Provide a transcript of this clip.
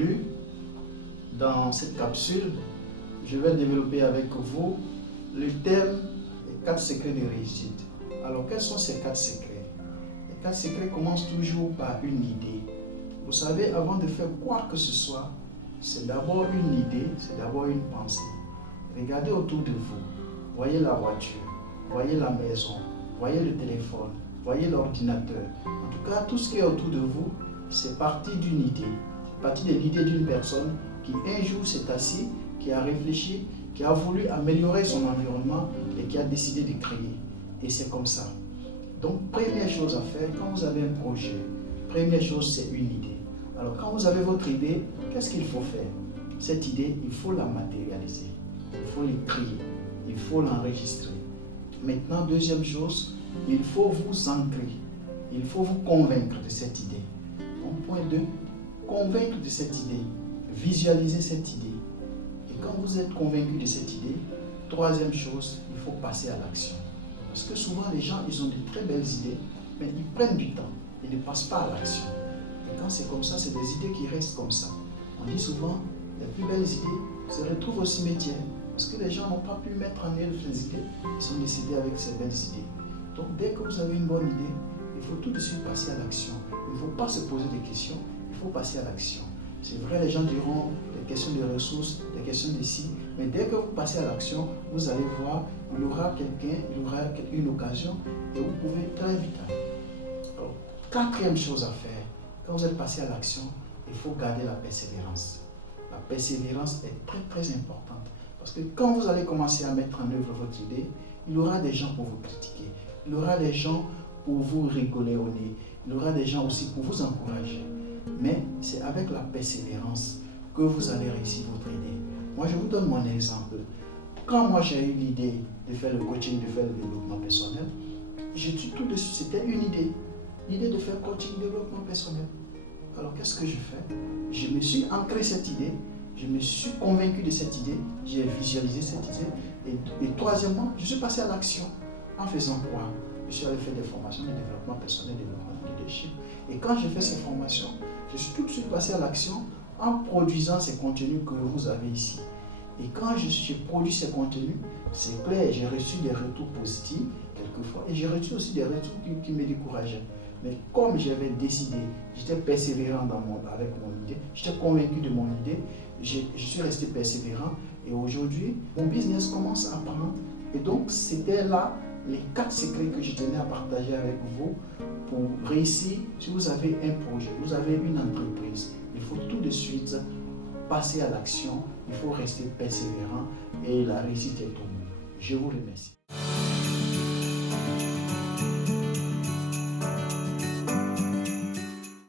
Salut, dans cette capsule, je vais développer avec vous le thème des 4 secrets de réussite. Alors, quels sont ces 4 secrets? Les 4 secrets commencent toujours par une idée. Vous savez, avant de faire quoi que ce soit, c'est d'abord une idée, c'est d'abord une pensée. Regardez autour de vous, voyez la voiture, voyez la maison, voyez le téléphone, voyez l'ordinateur. En tout cas, tout ce qui est autour de vous, c'est parti d'une idée. C'est parti de l'idée d'une personne qui un jour s'est assis, qui a réfléchi, qui a voulu améliorer son environnement et qui a décidé de créer. Et c'est comme ça. Donc, première chose à faire, quand vous avez un projet, première chose, c'est une idée. Alors, quand vous avez votre idée, qu'est-ce qu'il faut faire? Cette idée, il faut la matérialiser. Il faut l'écrire. Il faut l'enregistrer. Maintenant, deuxième chose, il faut vous ancrer. Il faut vous convaincre de cette idée. Donc, point 2, convaincre de cette idée. Visualiser cette idée. Et quand vous êtes convaincu de cette idée, troisième chose, il faut passer à l'action. Parce que souvent, les gens, ils ont de très belles idées, mais ils prennent du temps. Ils ne passent pas à l'action. Et quand c'est comme ça, c'est des idées qui restent comme ça. On dit souvent, les plus belles idées se retrouvent au cimetière. Parce que les gens n'ont pas pu mettre en œuvre les idées, ils sont décédés avec ces belles idées. Donc, dès que vous avez une bonne idée, il faut tout de suite passer à l'action. Il ne faut pas se poser des questions, il faut passer à l'action. C'est vrai, les gens diront des questions de ressources, des questions d'ici, mais dès que vous passez à l'action, vous allez voir, il y aura quelqu'un, il y aura une occasion et vous pouvez très vite aller. Alors, quatrième chose à faire, quand vous êtes passé à l'action, il faut garder la persévérance. La persévérance est très très importante parce que quand vous allez commencer à mettre en œuvre votre idée, il y aura des gens pour vous critiquer, il y aura des gens pour vous rigoler au nez, il y aura des gens aussi pour vous encourager. Mais c'est avec la persévérance que vous allez réussir votre idée. Moi, je vous donne mon exemple. Quand moi j'ai eu l'idée de faire le coaching, de faire le développement personnel, j'ai dit tout de suite, c'était une idée. L'idée de faire coaching, développement personnel. Alors qu'est-ce que je fais? Je me suis ancré cette idée, je me suis convaincu de cette idée, j'ai visualisé cette idée. Et troisièmement, je suis passé à l'action. En faisant quoi? Je suis allé faire des formations de développement personnel, de développement de leadership. Et quand j'ai fait ces formations, je suis tout de suite passé à l'action en produisant ces contenus que vous avez ici. Et quand j'ai produit ces contenus, c'est clair, j'ai reçu des retours positifs quelquefois. Et j'ai reçu aussi des retours qui me décourageaient. Mais comme j'avais décidé, j'étais persévérant avec mon idée, j'étais convaincu de mon idée, je suis resté persévérant. Et aujourd'hui, mon business commence à prendre. Et donc, c'était là les 4 secrets que je tenais à partager avec vous pour réussir. Si vous avez un projet, vous avez une entreprise, il faut tout de suite passer à l'action, il faut rester persévérant et la réussite est au bout. Je vous remercie.